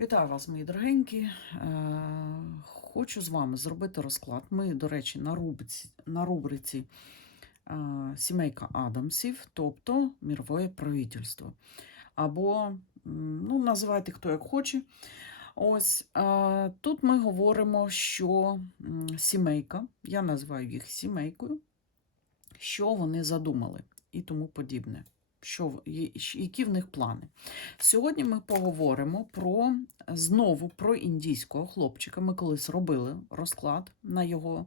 Вітаю вас, мої дорогенькі. Е, Хочу з вами зробити розклад. Ми, до речі, на рубриці, на рубриці е, Сімейка Адамсів, тобто мірове правительство. Або, ну, називайте хто як хоче. Ось е, тут ми говоримо, що сімейка, я називаю їх сімейкою, що вони задумали і тому подібне. Що, які в них плани? Сьогодні ми поговоримо про знову про індійського хлопчика. Ми колись робили розклад на його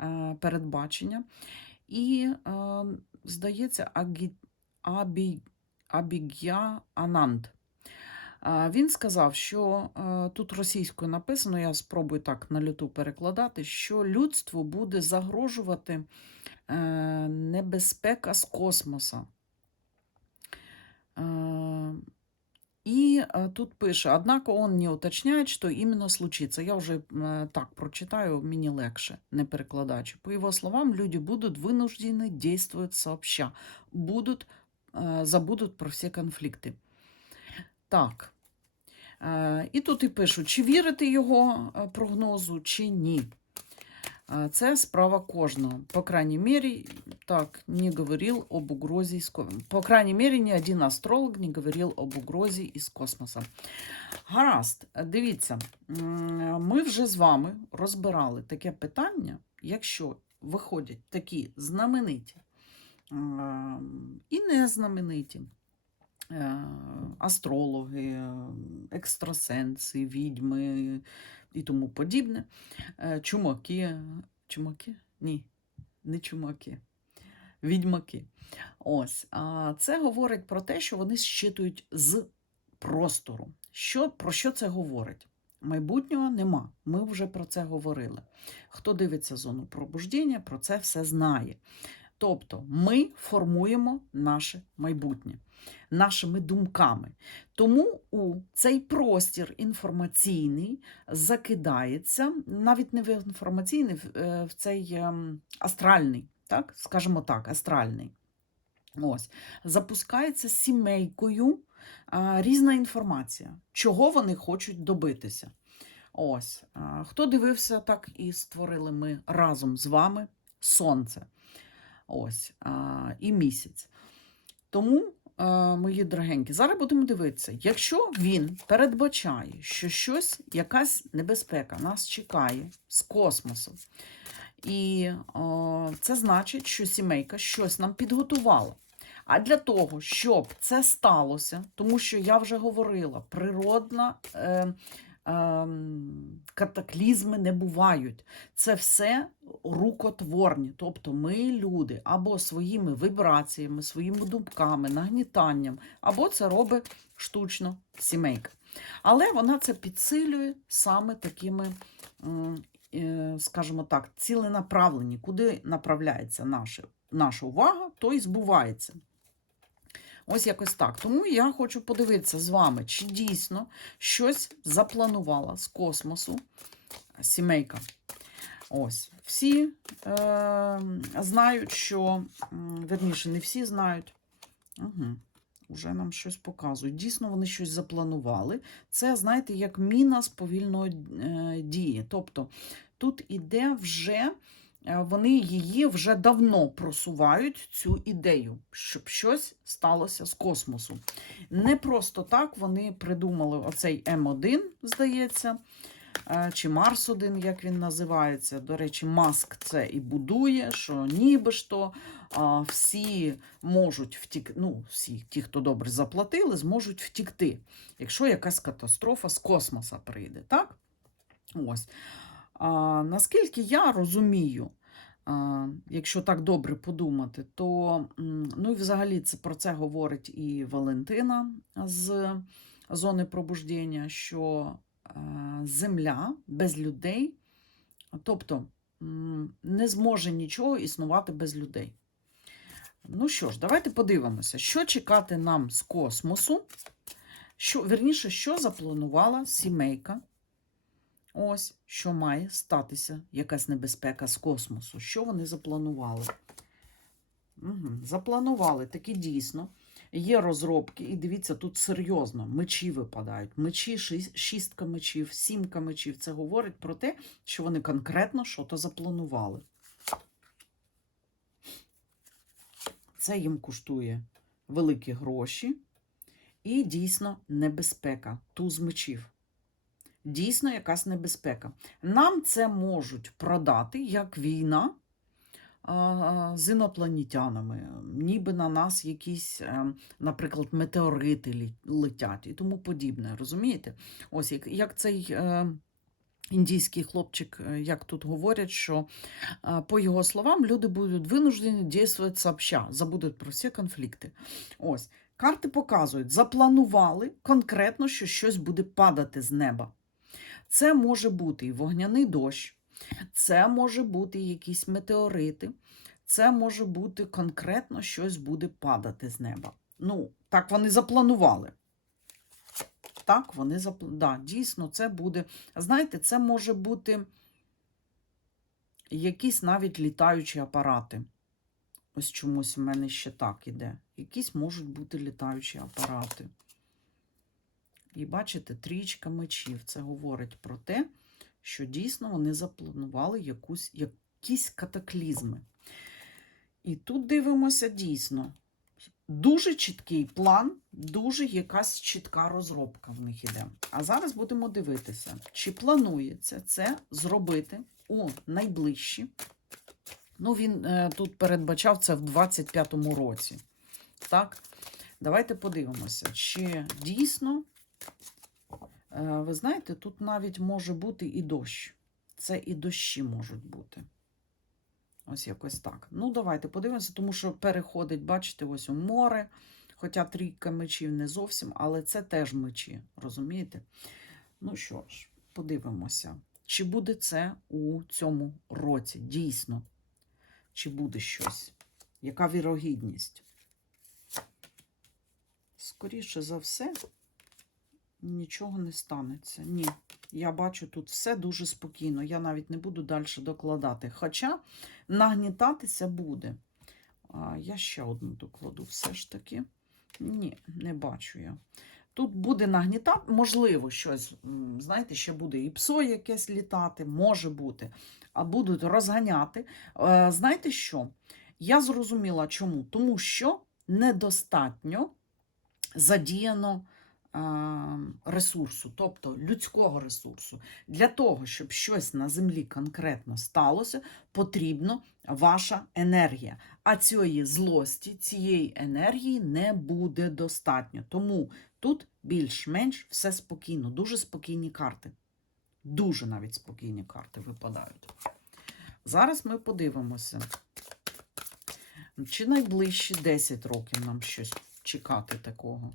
е, передбачення. І, е, здається, Агі, Абі, Абігя Ананд. Е, Він сказав, що тут російською написано, я спробую так на люту перекладати, що людству буде загрожувати небезпека з космоса. Э, И э, тут пише, однако он не уточняет, что именно случится. Я вже э, так прочитаю, мені легше, не перекладаючи. По его словам, люди будут вынуждены действовать сообща, будут, э, забудуть про всі конфлікти. Так. Е, І тут і пишуть, чи вірити його е, прогнозу, чи ні. Це справа кожного. По крайней мере, так не говорил об угрозе из космоса. По крайней мере, ни один астролог не говорил об угрозе із космоса. Гаразд, дивіться, ми вже з вами розбирали таке питання, якщо виходять такі знамениті і незнамениті астрологи, е, екстрасенси, відьми і тому подібне, е, чумаки, чумаки? Ні, не чумаки, відьмаки. Ось, а це говорить про те, що вони щитують з простору. Що, про що це говорить? Майбутнього нема. Ми вже про це говорили. Хто дивиться зону пробуждення, про це все знає. Тобто ми формуємо наше майбутнє нашими думками. Тому у цей простір інформаційний закидається, навіть не в інформаційний, в- е, цей ем, астральний, так? скажімо так, астральний. Ось. Запускається сімейкою а, різна інформація, чого вони хочуть добитися. Ось. А, хто дивився, так і створили ми разом з вами сонце. Ось. А, і місяць. Тому, е, мої дорогенькі, зараз будемо дивитися, якщо він передбачає, що щось, якась небезпека нас чекає з космосу, і о, це значить, що сімейка щось нам підготувала. А для того, щоб це сталося, тому що я вже говорила, природна е, катаклізми не бувають. Це все рукотворні. Тобто ми, люди, або своїми вібраціями, своїми думками, нагнітанням, або це робить штучно сімейка. Але вона це підсилює саме такими, е, скажімо так, ціленаправлені, куди направляється наша, наша увага, то і збувається. Ось якось так. Тому я хочу подивитися з вами, чи дійсно щось запланувала з космосу сімейка. Ось. Всі е, знають, що, верніше, не всі знають. Угу. Уже нам щось показують. Дійсно, вони щось запланували. Це, знаєте, як міна з повільної е, дії. Тобто тут іде вже, е, вони її вже давно просувають, цю ідею, щоб щось сталося з космосу. Не просто так вони придумали оцей М1, здається, е, чи Марс 1, як він називається. До речі, Маск це і будує, що ніби ж то всі можуть втікти, ну, всі, ті, хто добре заплатили, зможуть втікти, якщо якась катастрофа з космоса прийде. Так? Ось. Наскільки я розумію, якщо так добре подумати, то ну, і взагалі це, про це говорить і Валентина з зони пробуждення, що е, земля без людей, тобто не зможе нічого існувати без людей. Ну що ж, давайте подивимося, що чекати нам з космосу, що, верніше, що запланувала сімейка. Ось, що має статися якась небезпека з космосу. Що вони запланували? Угу. Запланували таки дійсно, Є розробки, і дивіться, тут серйозно мечі випадають. Мечі, шіс- шістка мечів, сімка мечів. Це говорить про те, що вони конкретно щось запланували. Це їм коштує великі гроші і дійсно небезпека. Туз мечів. Дійсно, якась небезпека. Нам це можуть продати як війна з інопланетянами, ніби на нас якісь, е, наприклад, метеорити летять і тому подібне. Розумієте? Ось як, цей е, індійський хлопчик, е, як тут говорять, що по його словам люди будуть винуждені діяти сообща, забудуть про всі конфлікти. Ось. Карти показують, запланували конкретно, що щось буде падати з неба. Це може бути і вогняний дощ, це може бути якісь метеорити, це може бути конкретно щось буде падати з неба. Ну, так вони запланували. Так, вони запл... да, дійсно, це буде. Знаєте, це може бути якісь навіть літаючі апарати. Ось чомусь в мене ще так іде. Якісь можуть бути літаючі апарати. І бачите, трічка мечів. Це говорить про те, що дійсно вони запланували якусь, якісь катаклізми. І тут дивимося дійсно. Дуже чіткий план, дуже якась чітка розробка в них іде. А зараз будемо дивитися, чи планується це зробити у найближчі. Ну, він е, тут передбачав це в 25-му році. Так, давайте подивимося, чи дійсно, ви знаєте, тут навіть може бути і дощ. Це і дощі можуть бути. Ось якось так. Ну, давайте подивимося, тому що переходить, бачите, ось у море. Хоча трійка мечів не зовсім, але це теж мечі, розумієте? Ну що ж, подивимося, чи буде це у цьому році дійсно? Чи буде щось? Яка вірогідність? Скоріше за все, нічого не станеться. Ні. Я бачу тут все дуже спокійно. Я навіть не буду далі докладати. Хоча нагнітатися буде. А, я ще одну докладу все ж таки. Ні, не бачу я. Тут буде нагнітати, можливо, щось, знаєте, ще буде і псо якесь літати, може бути, а будуть розганяти. Е, Знаєте що? Я зрозуміла чому? Тому що недостатньо задіяно ресурсу, тобто людського ресурсу. Для того, щоб щось на землі конкретно сталося, потрібна ваша енергія. А цієї злості, цієї енергії не буде достатньо. Тому тут більш-менш все спокійно, дуже спокійні карти. Дуже навіть спокійні карти випадають. Зараз ми подивимося, чи найближчі 10 років нам щось чекати такого.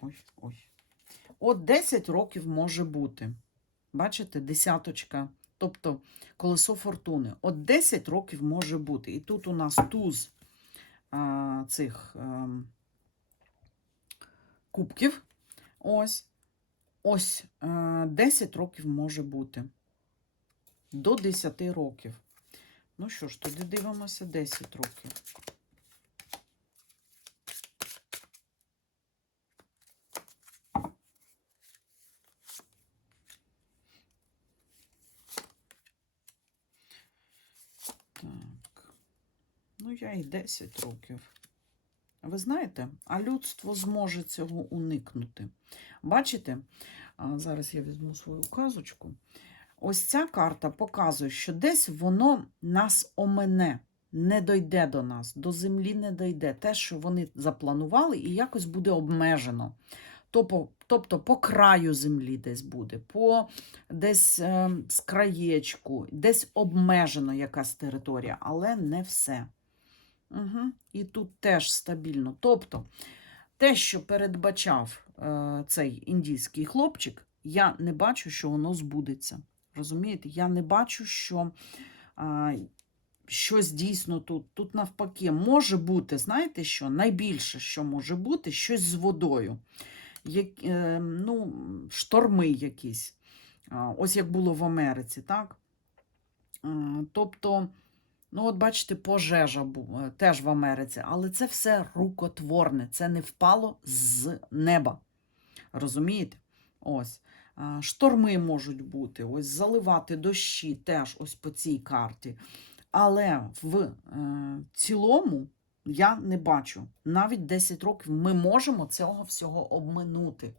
Ой, ой. От 10 років може бути. Бачите, десяточка, тобто колесо фортуни. От 10 років може бути. І тут у нас туз а, цих а, кубків. Ось. Ось а, 10 років може бути. До 10 років. Ну що ж, тоді дивимося 10 років. Ну, я і 10 років. Ви знаєте, а людство зможе цього уникнути. Бачите? Зараз я візьму свою казочку. Ось ця карта показує, що десь воно нас омене, не дойде до нас, до землі не дойде. Те, що вони запланували, і якось буде обмежено. Тобто, по краю землі десь буде, по десь е, з краєчку, десь обмежено якась територія, але не все. Угу. І тут теж стабільно. Тобто, те, що передбачав е, цей індійський хлопчик, я не бачу, що воно збудеться. Розумієте? Я не бачу, що а, щось дійсно тут. Тут навпаки, може бути, знаєте що? Найбільше, що може бути, щось з водою. Як, е, ну, шторми якісь. Ось як було в Америці, так? А, тобто Ну, от бачите, пожежа е, теж в Америці, але це все рукотворне, це не впало з неба. Розумієте? Ось. Шторми можуть бути, ось заливати дощі теж ось по цій карті. Але в е, цілому я не бачу. Навіть 10 років ми можемо цього всього обминути.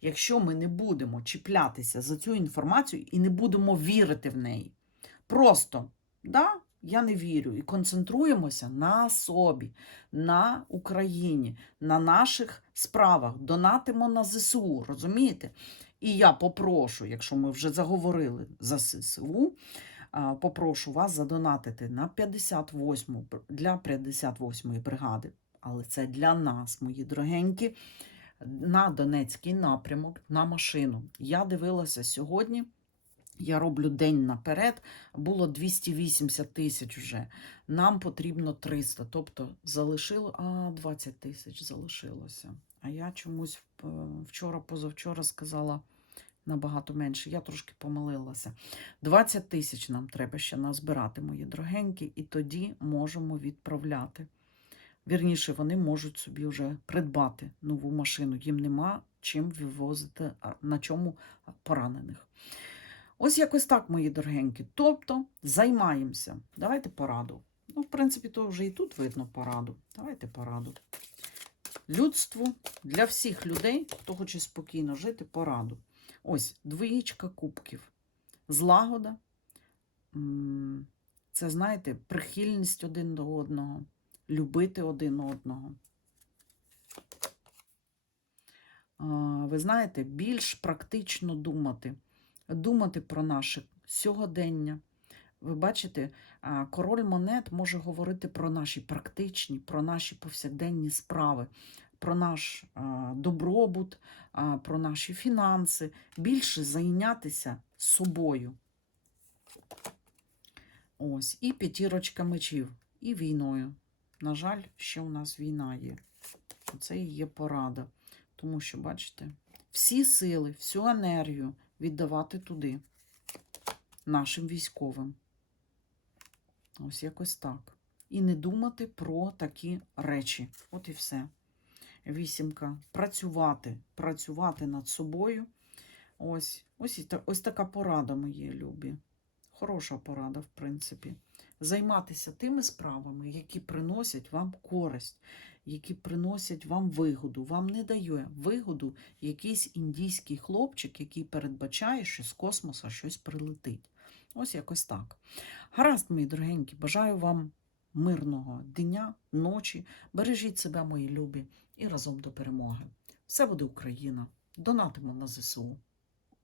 Якщо ми не будемо чіплятися за цю інформацію і не будемо вірити в неї. Просто, да, я не вірю. І концентруємося на собі, на Україні, на наших справах, донатимо на ЗСУ, розумієте? І я попрошу, якщо ми вже заговорили за ЗСУ, попрошу вас задонатити на 58 бр- для 58-ї бригади. Але це для нас, мої дорогенькі, на Донецький напрямок, на машину. Я дивилася сьогодні. Я роблю день наперед, було 280 тисяч вже. Нам потрібно 300, тобто залишило, а 20 тисяч залишилося. А я чомусь е, вчора, позавчора сказала набагато менше. Я трошки помилилася. 20 тисяч нам треба ще назбирати, мої дорогенькі, і тоді можемо відправляти. Вірніше, вони можуть собі вже придбати нову машину. Їм нема чим вивозити, на чому поранених. Ось якось так, мої дорогенькі. Тобто займаємося. Давайте пораду. Ну, в принципі, то вже і тут видно пораду. Давайте пораду. Людству для всіх людей, хто хоче спокійно жити, пораду. Ось двоїчка кубків. Злагода. Це, знаєте, прихильність один до одного, любити один одного. Ви знаєте, більш практично думати думати про наше сьогодення. Ви бачите, король монет може говорити про наші практичні, про наші повсякденні справи, про наш добробут, про наші фінанси, більше зайнятися собою. Ось, і п'ятірочка мечів, і війною. На жаль, ще у нас війна є. Це і є порада. Тому що, бачите, всі сили, всю енергію віддавати туди, нашим військовим. Ось якось так. І не думати про такі речі. От і все. Вісімка. Працювати, працювати над собою. Ось, ось, ось така порада, моєї любі. Хороша порада, в принципі. Займатися тими справами, які приносять вам користь, які приносять вам вигоду. Вам не дає вигоду якийсь індійський хлопчик, який передбачає, що з космоса щось прилетить. Ось якось так. Гаразд, мої дорогенькі, бажаю вам мирного дня, ночі. Бережіть себе, мої любі, і разом до перемоги. Все буде Україна. Донатимо на ЗСУ.